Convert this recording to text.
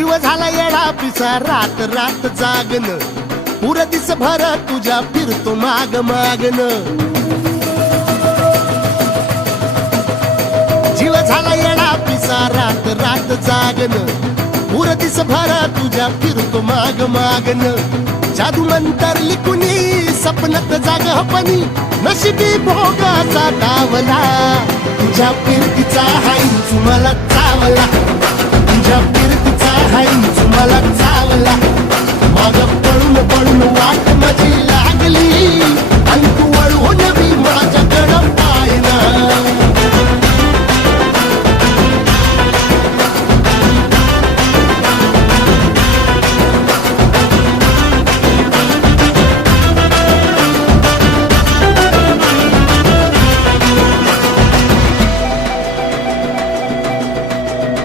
जीव झाला येडा पिसा रात रात जागन पुर दिस भर तुझ्या फिरतो माग मागन जीव झाला येडा पिसा रात रात जागन पुर दिस भर तुझ्या फिरतो माग मागन जादू मंतर लिकुनी सपनत जाग हपनी नशिबी भोगाचा डावला तुझ्या फिरतीचा हाईच मला चावला